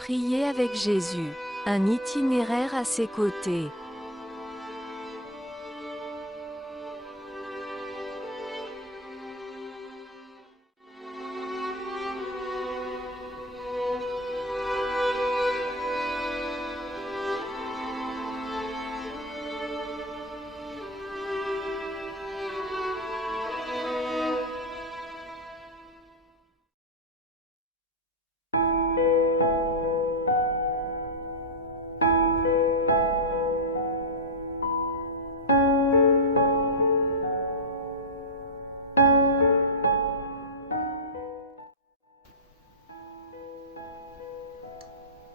Prier avec Jésus, un itinéraire à ses côtés.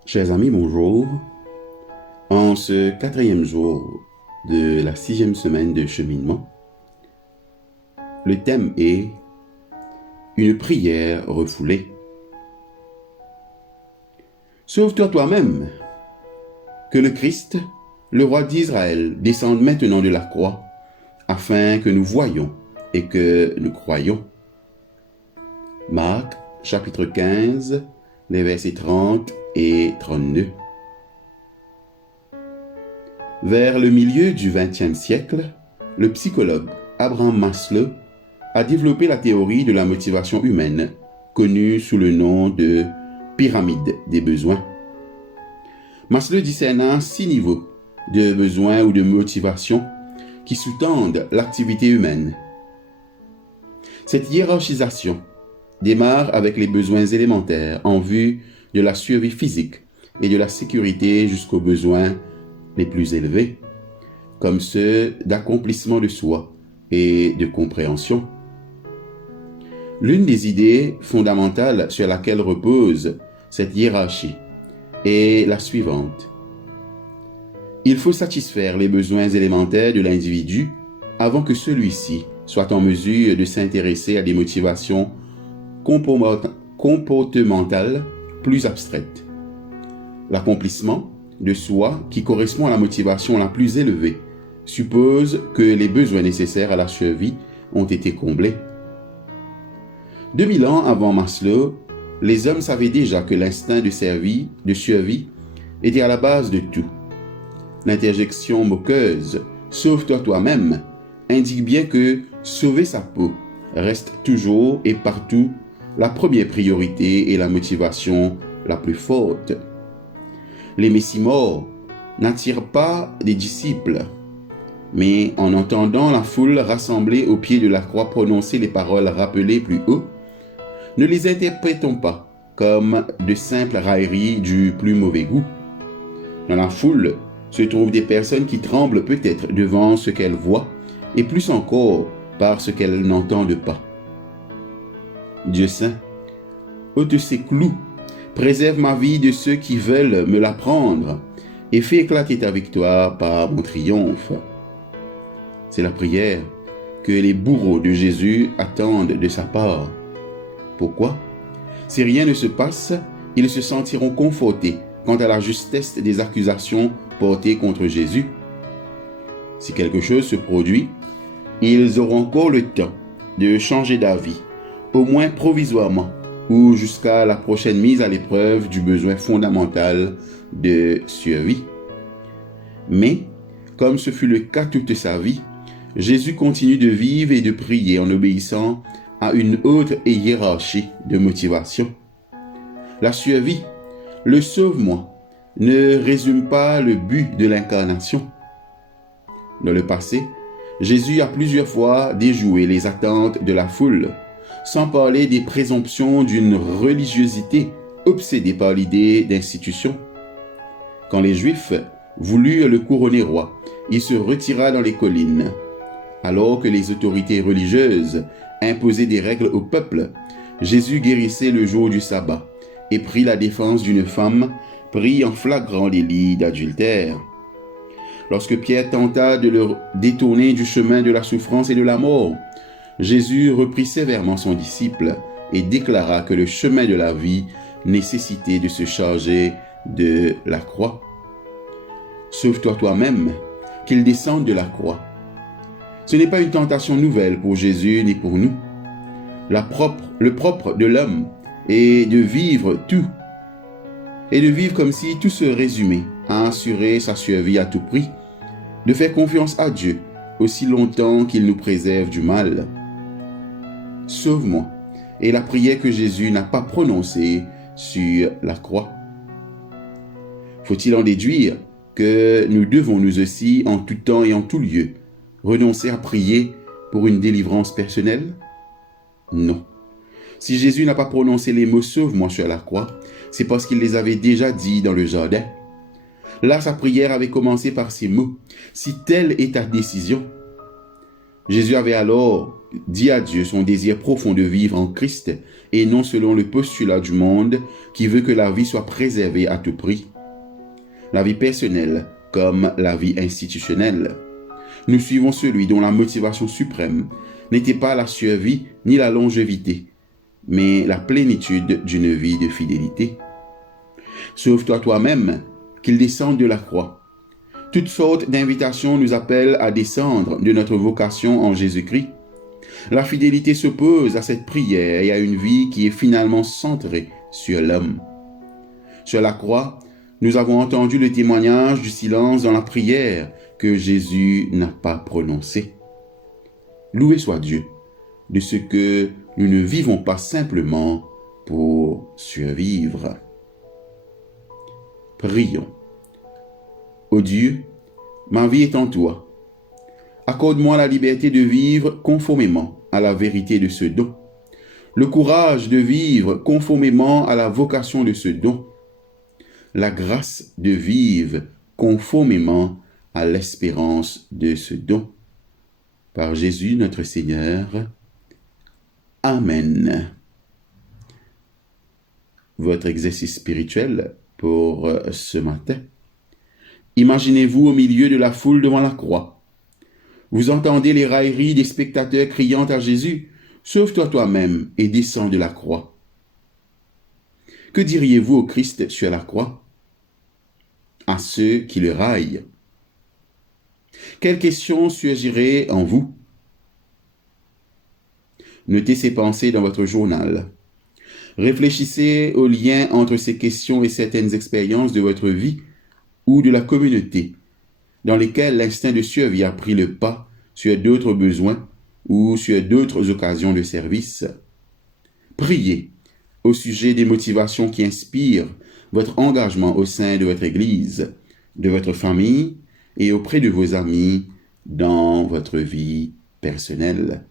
Chers amis, bonjour. En ce 4e jour de la 6e semaine de cheminement, le thème est une prière refoulée. Sauve-toi toi-même, que le Christ, le roi d'Israël, descende maintenant de la croix, afin que nous voyions et que nous croyions. Marc, chapitre 15, les versets 30 et 32. Vers le milieu du XXe siècle, le psychologue Abraham Maslow a développé la théorie de la motivation humaine, connue sous le nom de pyramide des besoins. Maslow discerna 6 niveaux de besoins ou de motivation qui sous-tendent l'activité humaine. Cette hiérarchisation démarre avec les besoins élémentaires en vue de la survie physique et de la sécurité jusqu'aux besoins les plus élevés, comme ceux d'accomplissement de soi et de compréhension. L'une des idées fondamentales sur laquelle repose cette hiérarchie est la suivante. Il faut satisfaire les besoins élémentaires de l'individu avant que celui-ci soit en mesure de s'intéresser à des motivations comportementales plus abstraites. L'accomplissement de soi, qui correspond à la motivation la plus élevée, suppose que les besoins nécessaires à la survie ont été comblés. 2000 ans avant Maslow, les hommes savaient déjà que l'instinct de survie était à la base de tout. L'interjection moqueuse « sauve-toi toi-même » indique bien que sauver sa peau reste toujours et partout la première priorité et la motivation la plus forte. Les messies morts n'attirent pas des disciples, mais en entendant la foule rassemblée au pied de la croix prononcer les paroles rappelées plus haut, ne les interprétons pas comme de simples railleries du plus mauvais goût. Dans la foule se trouvent des personnes qui tremblent peut-être devant ce qu'elles voient et plus encore par ce qu'elles n'entendent pas. Dieu saint, ôte ces clous, préserve ma vie de ceux qui veulent me la prendre et fais éclater ta victoire par mon triomphe. C'est la prière que les bourreaux de Jésus attendent de sa part. Pourquoi? Si rien ne se passe, ils se sentiront confortés quant à la justesse des accusations portées contre Jésus. Si quelque chose se produit, ils auront encore le temps de changer d'avis, au moins provisoirement, ou jusqu'à la prochaine mise à l'épreuve du besoin fondamental de survie. Mais, comme ce fut le cas toute sa vie, Jésus continue de vivre et de prier en obéissant à une autre hiérarchie de motivation. La survie, le sauve-moi, ne résume pas le but de l'incarnation. Dans le passé, Jésus a plusieurs fois déjoué les attentes de la foule, sans parler des présomptions d'une religiosité obsédée par l'idée d'institution. Quand les Juifs voulurent le couronner roi, il se retira dans les collines. Alors que les autorités religieuses imposaient des règles au peuple, Jésus guérissait le jour du sabbat et prit la défense d'une femme prise en flagrant délit d'adultère. Lorsque Pierre tenta de le détourner du chemin de la souffrance et de la mort, Jésus reprit sévèrement son disciple et déclara que le chemin de la vie nécessitait de se charger de la croix. Sauve-toi toi-même, qu'il descende de la croix. Ce n'est pas une tentation nouvelle pour Jésus ni pour nous. Le propre de l'homme est de vivre tout. et de vivre comme si tout se résumait à assurer sa survie à tout prix, de faire confiance à Dieu aussi longtemps qu'il nous préserve du mal. Sauve-moi est la prière que Jésus n'a pas prononcée sur la croix. Faut-il en déduire que nous devons nous aussi, en tout temps et en tout lieu, renoncer à prier pour une délivrance personnelle? Non. Si Jésus n'a pas prononcé les mots « Sauve-moi » sur la croix, c'est parce qu'il les avait déjà dit dans le jardin. Là, sa prière avait commencé par ces mots « Si telle est ta décision ». Jésus avait alors dit à Dieu son désir profond de vivre en Christ et non selon le postulat du monde qui veut que la vie soit préservée à tout prix. La vie personnelle comme la vie institutionnelle. Nous suivons celui dont la motivation suprême n'était pas la survie ni la longévité, mais la plénitude d'une vie de fidélité. Sauve-toi toi-même, qu'il descende de la croix. Toutes sortes d'invitations nous appellent à descendre de notre vocation en Jésus-Christ. La fidélité s'oppose à cette prière et à une vie qui est finalement centrée sur l'homme. Sur la croix, nous avons entendu le témoignage du silence dans la prière que Jésus n'a pas prononcé. Loué soit Dieu de ce que nous ne vivons pas simplement pour survivre. Prions. Ô Dieu, ma vie est en toi. Accorde-moi la liberté de vivre conformément à la vérité de ce don, le courage de vivre conformément à la vocation de ce don, la grâce de vivre conformément à l'espérance de ce don. Par Jésus notre Seigneur. Amen. Votre exercice spirituel pour ce matin. Imaginez-vous au milieu de la foule devant la croix. Vous entendez les railleries des spectateurs criant à Jésus « Sauve-toi toi-même et descends de la croix ». Que diriez-vous au Christ sur la croix? À ceux qui le raillent. Quelles questions surgiraient en vous? Notez ces pensées dans votre journal. Réfléchissez au lien entre ces questions et certaines expériences de votre vie ou de la communauté, dans lesquelles l'instinct de survie a pris le pas sur d'autres besoins ou sur d'autres occasions de service. Priez au sujet des motivations qui inspirent votre engagement au sein de votre Église, de votre famille et auprès de vos amis dans votre vie personnelle.